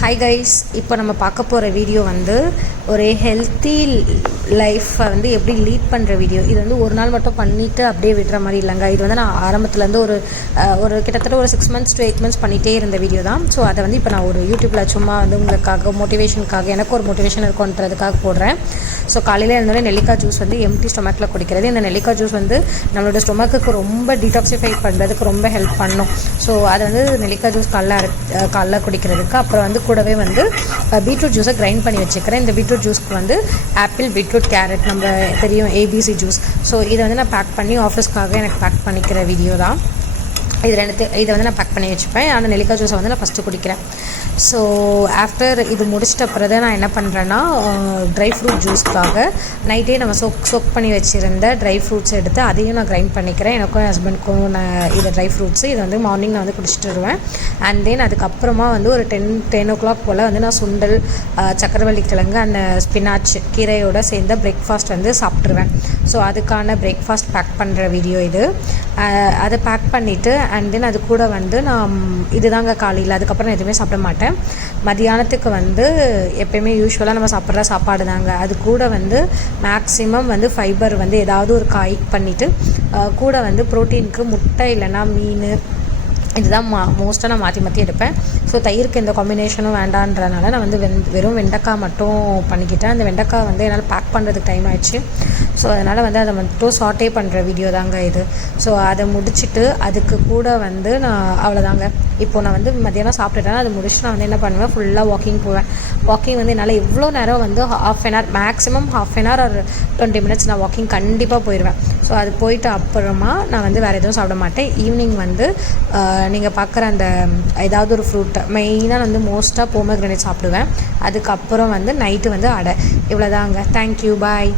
Hi guys, இப்போ நம்ம பார்க்க போகிற வீடியோ வந்து ஒரு ஹெல்த்தி லைஃப்பை வந்து எப்படி லீட் பண்ணுற வீடியோ. இது வந்து ஒரு நாள் மட்டும் பண்ணிவிட்டு அப்படியே விடுற மாதிரி இல்லைங்க. இது வந்து நான் ஆரம்பத்துலேருந்து ஒரு கிட்டத்தட்ட ஒரு 6 months to 8 months பண்ணிகிட்டே இருந்த வீடியோ தான். ஸோ அதை வந்து இப்போ நான் ஒரு யூடியூப்பில் சும்மா வந்து உங்களுக்காக மோட்டிவேஷனுக்காக எனக்கு ஒரு மோட்டிவேஷன் இருக்குன்றதுக்காக போடுறேன். ஸோ காலையில் இருந்தோடனே நெல்லிக்காய் ஜூஸ் வந்து எம்டி ஸ்டொமக்கில் குடிக்கிறது. இந்த நெல்லிக்காய் ஜூஸ் வந்து நம்மளோட ஸ்டொமக்கு ரொம்ப டீடாக்சிஃபை பண்ணுறதுக்கு ரொம்ப ஹெல்ப் பண்ணும். ஸோ அதை வந்து நெல்லிக்காய் ஜூஸ் காலைல குடிக்கிறதுக்கு அப்புறம் வந்து கூடவே வந்து பீட்ரூட் ஜூஸை கிரைண்ட் பண்ணி வச்சுக்கிறேன். இந்த பீட்ரூட் ஜூஸ்க்கு வந்து ஆப்பிள், பீட்ரூட், கேரட் நம்ம தெரியும் ஏபிசி ஜூஸ். ஸோ இதை வந்து நான் பேக் பண்ணி ஆஃபீஸ்க்காக எனக்கு பேக் பண்ணிக்கிற வீடியோ தான். இதை வந்து நான் பேக் பண்ணி வச்சுப்பேன். அந்த நெல்லிக்காய் ஜூஸை வந்து நான் ஃபஸ்ட்டு குடிக்கிறேன். ஸோ ஆஃப்டர் இது முடிச்சிட்ட பிறகு நான் என்ன பண்ணுறேன்னா, ட்ரை ஃப்ரூட் ஜூஸ்க்காக நைட்டே நம்ம சோக் பண்ணி வச்சுருந்த ட்ரை ஃப்ரூட்ஸ் எடுத்து அதையும் நான் கிரைண்ட் பண்ணிக்கிறேன். எனக்கும் என் ஹஸ்பண்டுக்கும் நான் இது ட்ரை ஃப்ரூட்ஸு இதை வந்து மார்னிங் நான் வந்து குடிச்சிட்டு வருவேன். அண்ட் தென் அதுக்கப்புறமா வந்து ஒரு 10 o'clock போல் வந்து நான் சுண்டல், சக்கரவள்ளி கிழங்கு, அந்த ஸ்பினாச் கீரையோடு சேர்ந்த பிரேக்ஃபாஸ்ட் வந்து சாப்பிட்ருவேன். ஸோ அதுக்கான பிரேக்ஃபாஸ்ட் பேக் பண்ணுற வீடியோ இது. அதை பேக் பண்ணிவிட்டு அண்ட் தென் அது கூட வந்து நான் இதுதாங்க காலையில். அதுக்கப்புறம் நான் எதுவுமே சாப்பிட மாட்டேன். மதியானத்துக்கு வந்து எப்பயுமே யூஸ்வலாக நம்ம சாப்பிட்ற சாப்பாடு தாங்க. அது கூட வந்து மேக்ஸிமம் வந்து ஃபைபர் வந்து ஏதாவது ஒரு காய் பண்ணிவிட்டு கூட வந்து ப்ரோட்டீனுக்கு முட்டை இல்லைன்னா மீன் இதுதான் மோஸ்ட்டாக நான் மாற்றி எடுப்பேன். ஸோ தயிருக்கு எந்த காம்பினேஷனும் வேண்டான்றனால நான் வந்து வெறும் வெண்டைக்காய் மட்டும் பண்ணிக்கிட்டேன். அந்த வெண்டைக்காய் வந்து என்னால் பேக் பண்ணுறதுக்கு டைம் ஆயிடுச்சு. ஸோ அதனால் வந்து அதை மட்டும் சாட்டே பண்ணுற வீடியோ தாங்க இது. ஸோ அதை முடிச்சுட்டு அதுக்கு கூட வந்து நான் அவ்வளோதாங்க. இப்போது நான் வந்து மத்தியானம் சாப்பிட்டுட்டேன்னா அது முடிச்சுட்டு நான் வந்து என்ன பண்ணுவேன், ஃபுல்லாக வாக்கிங் போவேன். வாக்கிங் வந்து என்னால் எவ்வளோ நேரம் வந்து half an hour, maximum half an hour or 20 minutes நான் வாக்கிங் கண்டிப்பாக போயிடுவேன். ஸோ அது போயிட்டு அப்புறமா நான் வந்து வேறு எதுவும் சாப்பிட மாட்டேன். ஈவினிங் வந்து நீங்கள் பார்க்குற அந்த ஏதாவது ஒரு ஃப்ரூட், மெயினாக வந்து மோஸ்ட்டாக போமோகிரானேட் சாப்பிடுவேன். அதுக்கப்புறம் வந்து நைட்டு வந்து அடை. இவ்வளோதாங்க. தேங்க்யூ, பாய்.